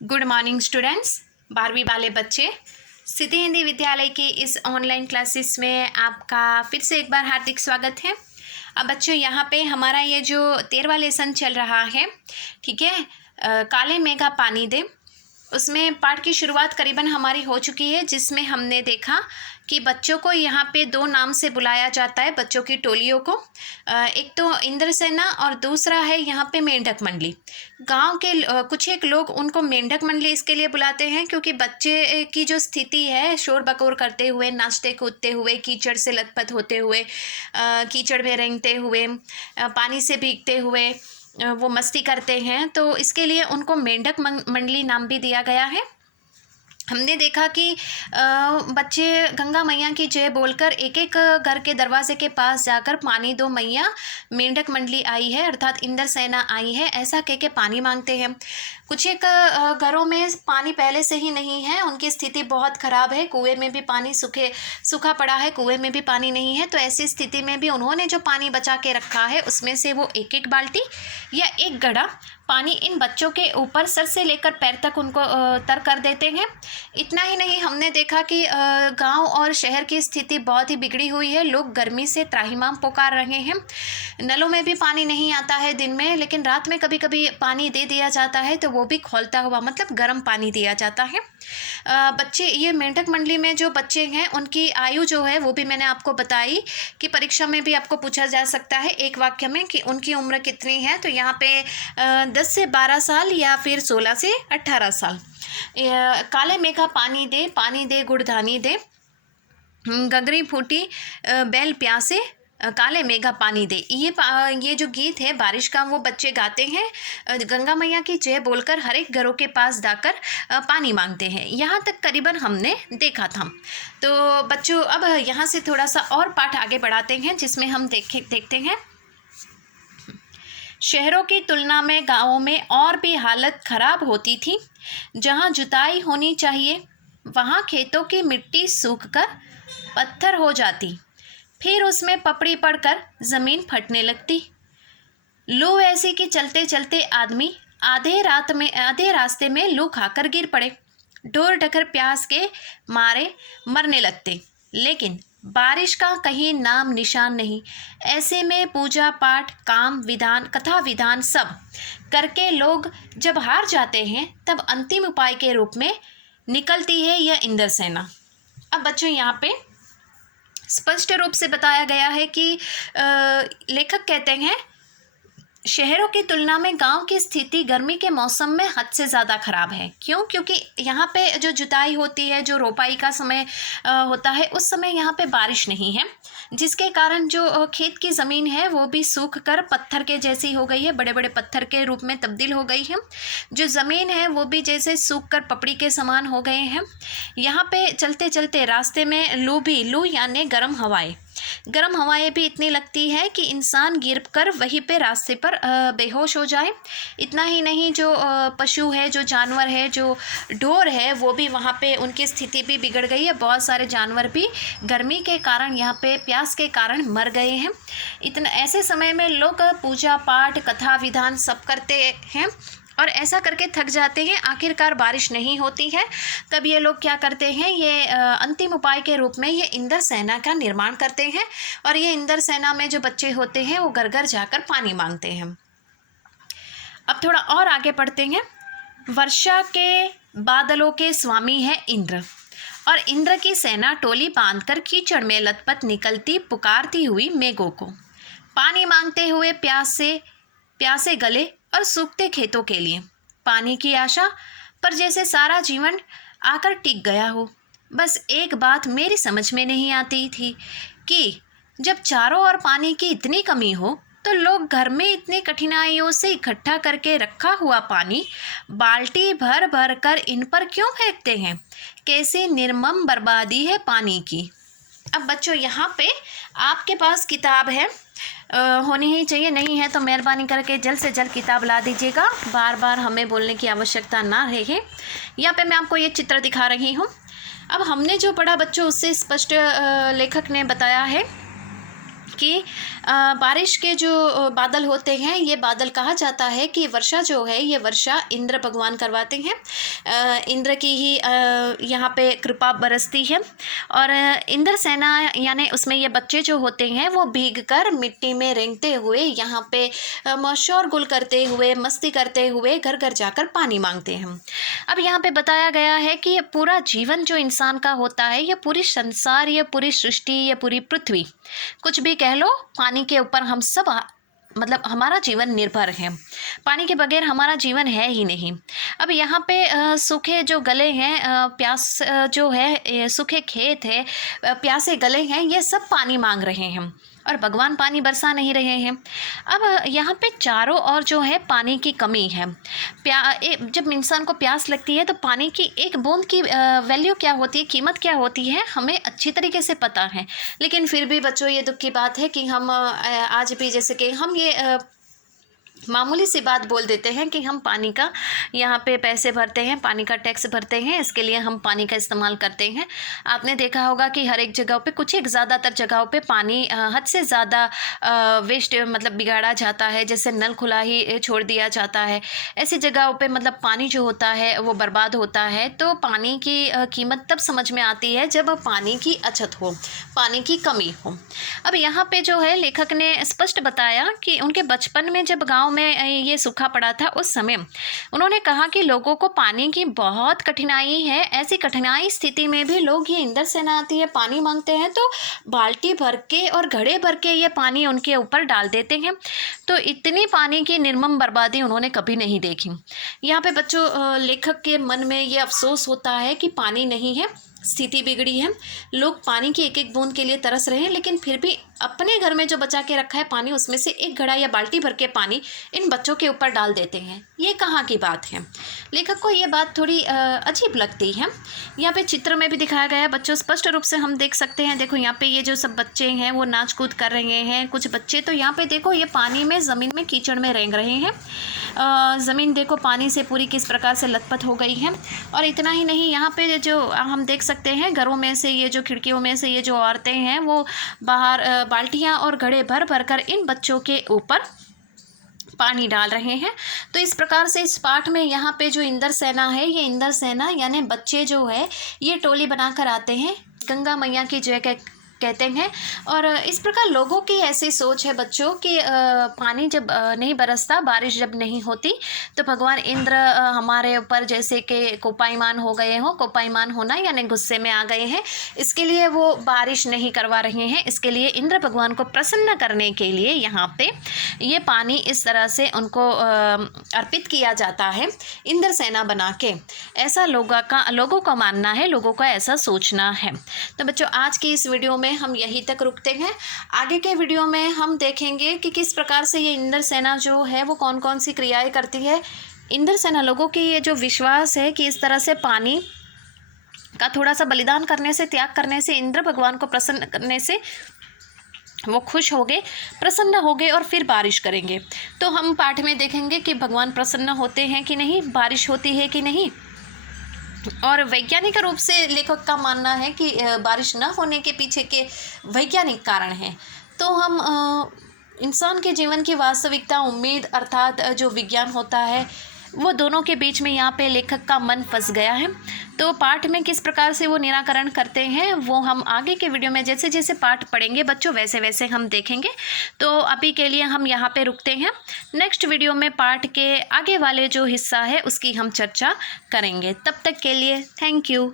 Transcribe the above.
Good morning students. 12वीं वाले बच्चे, सिद्धि हिंदी विद्यालय की इस ऑनलाइन क्लासेस में आपका फिर से एक बार हार्दिक स्वागत है। अब बच्चों यहाँ पे हमारा ये जो 13वां लेसन चल रहा है, ठीक है, काले मेघा पानी दे, उसमें पाठ की शुरुआत करीबन हमारी हो चुकी है, जिसमें हमने देखा कि बच्चों को यहाँ पे दो नाम से बुलाया जाता है, बच्चों की टोलियों को। एक तो इंद्रसेना और दूसरा है यहाँ पे मेंढक मंडली। गांव के कुछ एक लोग उनको मेंढक मंडली इसके लिए बुलाते हैं क्योंकि बच्चे की जो स्थिति है, शोर बकोर करते हुए, नाचते कूदते हुए, कीचड़ से लथपथ होते हुए, कीचड़ में रेंगते हुए, पानी से भीगते हुए वो मस्ती करते हैं, तो इसके लिए उनको मेंढक मंडली नाम भी दिया गया है। हमने देखा कि बच्चे गंगा मैया की जय बोलकर एक एक घर के दरवाजे के पास जाकर पानी दो मैया, मेंढक मंडली आई है अर्थात इंद्रसेना आई है, ऐसा कह के पानी मांगते हैं। कुछ एक घरों में पानी पहले से ही नहीं है, उनकी स्थिति बहुत ख़राब है, कुएं में भी पानी सूखा पड़ा है, कुएं में भी पानी नहीं है, तो ऐसी स्थिति में भी उन्होंने जो पानी बचा के रखा है उसमें से वो एक एक बाल्टी या एक घड़ा पानी इन बच्चों के ऊपर सर से लेकर पैर तक उनको तर कर देते हैं। इतना ही नहीं, हमने देखा कि गांव और शहर की स्थिति बहुत ही बिगड़ी हुई है, लोग गर्मी से त्राहिमाम पुकार रहे हैं। नलों में भी पानी नहीं आता है दिन में, लेकिन रात में कभी कभी पानी दे दिया जाता है, तो वो भी खौलता हुआ, मतलब गर्म पानी दिया जाता है। बच्चे, ये मेंढक मंडली में जो बच्चे हैं उनकी आयु जो है वो भी मैंने आपको बताई कि परीक्षा में भी आपको पूछा जा सकता है एक वाक्य में कि उनकी उम्र कितनी है, तो यहाँ पे 10 से 12 साल या फिर 16 से 18 साल। काले मेघा पानी दे गुड़धानी दे, गगरी फूटी बैल प्यासे, काले मेघा पानी दे। ये जो गीत है बारिश का, वो बच्चे गाते हैं, गंगा मैया की जय बोलकर हर एक घरों के पास जाकर पानी मांगते हैं। यहाँ तक करीबन हमने देखा था। तो बच्चों, अब यहाँ से थोड़ा सा और पाठ आगे बढ़ाते हैं, जिसमें हम देखते हैं शहरों की तुलना में गाँवों में और भी हालत खराब होती थी। जहाँ जुताई होनी चाहिए वहाँ खेतों की मिट्टी सूखकर पत्थर हो जाती, फिर उसमें पपड़ी पड़कर ज़मीन फटने लगती। लू ऐसी कि चलते चलते आदमी आधे रास्ते में लू खाकर गिर पड़े, ढोर ढकर प्यास के मारे मरने लगते। लेकिन बारिश का कहीं नाम निशान नहीं। ऐसे में पूजा पाठ, काम विधान, कथा विधान सब करके लोग जब हार जाते हैं, तब अंतिम उपाय के रूप में निकलती है यह इंद्रसेना। अब बच्चों, यहाँ पे स्पष्ट रूप से बताया गया है कि लेखक कहते हैं शहरों की तुलना में गांव की स्थिति गर्मी के मौसम में हद से ज़्यादा ख़राब है। क्यों? क्योंकि यहाँ पे जो जुताई होती है, जो रोपाई का समय होता है, उस समय यहाँ पे बारिश नहीं है, जिसके कारण जो खेत की ज़मीन है वो भी सूख कर पत्थर के जैसी हो गई है, बड़े बड़े पत्थर के रूप में तब्दील हो गई है। जो ज़मीन है वो भी जैसे सूख कर पपड़ी के समान हो गए हैं। यहाँ पे चलते चलते रास्ते में लू यानी गर्म हवाएं भी इतनी लगती है कि इंसान गिर कर वहीं पे रास्ते पर बेहोश हो जाए। इतना ही नहीं, जो पशु है, जो जानवर है, जो ढोर है, वो भी वहाँ पे उनकी स्थिति भी बिगड़ गई है। बहुत सारे जानवर भी गर्मी के कारण, यहाँ पे प्यास के कारण मर गए हैं। इतना ऐसे समय में लोग पूजा पाठ, कथा विधान सब करते हैं और ऐसा करके थक जाते हैं। आखिरकार बारिश नहीं होती है, तब ये लोग क्या करते हैं, ये अंतिम उपाय के रूप में ये इंद्रसेना का निर्माण करते हैं। और ये इंद्रसेना में जो बच्चे होते हैं वो घर घर जाकर पानी मांगते हैं। अब थोड़ा और आगे पढ़ते हैं। वर्षा के बादलों के स्वामी है इंद्र, और इंद्र की सेना टोली बांधकर कीचड़ में लथपथ निकलती पुकारती हुई मेघों को, पानी मांगते हुए प्यासे गले और सूखते खेतों के लिए, पानी की आशा पर जैसे सारा जीवन आकर टिक गया हो। बस एक बात मेरी समझ में नहीं आती थी कि जब चारों ओर पानी की इतनी कमी हो, तो लोग घर में इतनी कठिनाइयों से इकट्ठा करके रखा हुआ पानी बाल्टी भर भर कर इन पर क्यों फेंकते हैं। कैसी निर्मम बर्बादी है पानी की। अब बच्चों, यहाँ पे आपके पास किताब है, होनी ही चाहिए, नहीं है तो मेहरबानी करके जल्द से जल्द किताब ला दीजिएगा, बार बार हमें बोलने की आवश्यकता ना रहे। यहाँ पे मैं आपको ये चित्र दिखा रही हूँ। अब हमने जो पढ़ा बच्चों, उससे स्पष्ट लेखक ने बताया है कि बारिश के जो बादल होते हैं, ये बादल कहा जाता है कि वर्षा जो है ये वर्षा इंद्र भगवान करवाते हैं। इंद्र की ही यहाँ पे कृपा बरसती है। और इंद्र सेना यानी उसमें ये बच्चे जो होते हैं वो भीगकर मिट्टी में रेंगते हुए यहाँ पे शोरगुल करते हुए, मस्ती करते हुए घर घर जाकर पानी मांगते हैं। अब यहाँ पे बताया गया है कि ये पूरा जीवन जो इंसान का होता है, ये पूरी संसार, ये पूरी सृष्टि, ये पूरी पृथ्वी, कुछ भी कह लो, पानी के ऊपर हम सब मतलब हमारा जीवन निर्भर है। पानी के बगैर हमारा जीवन है ही नहीं। अब यहाँ पे सूखे जो गले हैं, प्यास जो है, सूखे खेत है, प्यासे गले हैं, ये सब पानी मांग रहे हैं और भगवान पानी बरसा नहीं रहे हैं। अब यहाँ पे चारों ओर जो है पानी की कमी है। जब इंसान को प्यास लगती है तो पानी की एक बूंद की वैल्यू क्या होती है, कीमत क्या होती है, हमें अच्छी तरीके से पता है। लेकिन फिर भी बच्चों, ये दुख की बात है कि हम आज भी, जैसे कि हम ये मामूली सी बात बोल देते हैं कि हम पानी का यहाँ पे पैसे भरते हैं, पानी का टैक्स भरते हैं, इसके लिए हम पानी का इस्तेमाल करते हैं। आपने देखा होगा कि हर एक जगह पे, कुछ एक ज़्यादातर जगहों पे पानी हद से ज़्यादा वेस्ट मतलब बिगाड़ा जाता है, जैसे नल खुला ही छोड़ दिया जाता है। ऐसी जगहों पे मतलब पानी जो होता है वो बर्बाद होता है। तो पानी की कीमत तब समझ में आती है जब पानी की अछत हो, पानी की कमी हो। अब यहाँ पे जो है लेखक ने स्पष्ट बताया कि उनके बचपन में जब गाँव में ये सूखा पड़ा था, उस समय उन्होंने कहा कि लोगों को पानी की बहुत कठिनाई है। ऐसी कठिनाई स्थिति में भी लोग, ये इंद्र सेना आती है, पानी मांगते हैं तो बाल्टी भर के और घड़े भर के ये पानी उनके ऊपर डाल देते हैं। तो इतनी पानी की निर्मम बर्बादी उन्होंने कभी नहीं देखी। यहाँ पे बच्चों, लेखक के मन में ये अफसोस होता है कि पानी नहीं है, स्थिति बिगड़ी है, लोग पानी की एक एक बूंद के लिए तरस रहे हैं, लेकिन फिर भी अपने घर में जो बचा के रखा है पानी, उसमें से एक घड़ा या बाल्टी भर के पानी इन बच्चों के ऊपर डाल देते हैं। ये कहाँ की बात है? लेखक को ये बात थोड़ी अजीब लगती है। यहाँ पे चित्र में भी दिखाया गया है बच्चों, स्पष्ट रूप से हम देख सकते हैं। देखो यहाँ पे ये जो सब बच्चे हैं वो नाच कूद कर रहे हैं। कुछ बच्चे तो यहाँ पे देखो, ये पानी में, ज़मीन में, कीचड़ में रेंग रहे हैं। ज़मीन देखो पानी से पूरी किस प्रकार से लथपथ हो गई है। और इतना ही नहीं, यहाँ पे जो हम देख सकते हैं, घरों में से, ये जो खिड़कियों में से ये जो औरतें हैं वो बाहर बाल्टियाँ और घड़े भर भर कर इन बच्चों के ऊपर पानी डाल रहे हैं। तो इस प्रकार से इस पाठ में यहाँ पे जो इंद्र सेना है, ये इंद्र सेना यानी बच्चे जो है ये टोली बनाकर आते हैं, गंगा मैया की जय कहते हैं। और इस प्रकार लोगों की ऐसी सोच है बच्चों कि पानी जब नहीं बरसता, बारिश जब नहीं होती, तो भगवान इंद्र हमारे ऊपर जैसे कि कोपायमान हो गए हो। कोपायमान होना यानी गुस्से में आ गए हैं, इसके लिए वो बारिश नहीं करवा रहे हैं। इसके लिए इंद्र भगवान को प्रसन्न करने के लिए यहाँ पे ये पानी इस तरह से उनको अर्पित किया जाता है, इंद्र सेना बना के। ऐसा लोगों का मानना है, लोगों का ऐसा सोचना है। तो बच्चों, आज की इस वीडियो में हम यहीं तक रुकते हैं। आगे के वीडियो में हम देखेंगे कि किस प्रकार से ये इंद्र सेना जो है वो कौन कौन सी क्रियाएं करती है। इंद्र सेना लोगों की ये जो विश्वास है कि इस तरह से पानी का थोड़ा सा बलिदान करने से, त्याग करने से, इंद्र भगवान को प्रसन्न करने से वो खुश हो गए, प्रसन्न हो गए और फिर बारिश करेंगे। तो हम पाठ में देखेंगे कि भगवान प्रसन्न होते हैं कि नहीं, बारिश होती है कि नहीं। और वैज्ञानिक रूप से लेखक का मानना है कि बारिश न होने के पीछे के वैज्ञानिक कारण हैं। तो हम इंसान के जीवन की वास्तविकता, उम्मीद अर्थात जो विज्ञान होता है, वो दोनों के बीच में यहाँ पे लेखक का मन फंस गया है। तो पाठ में किस प्रकार से वो निराकरण करते हैं वो हम आगे के वीडियो में जैसे जैसे पाठ पढ़ेंगे बच्चों, वैसे वैसे हम देखेंगे। तो अभी के लिए हम यहाँ पे रुकते हैं। नेक्स्ट वीडियो में पाठ के आगे वाले जो हिस्सा है उसकी हम चर्चा करेंगे। तब तक के लिए थैंक यू।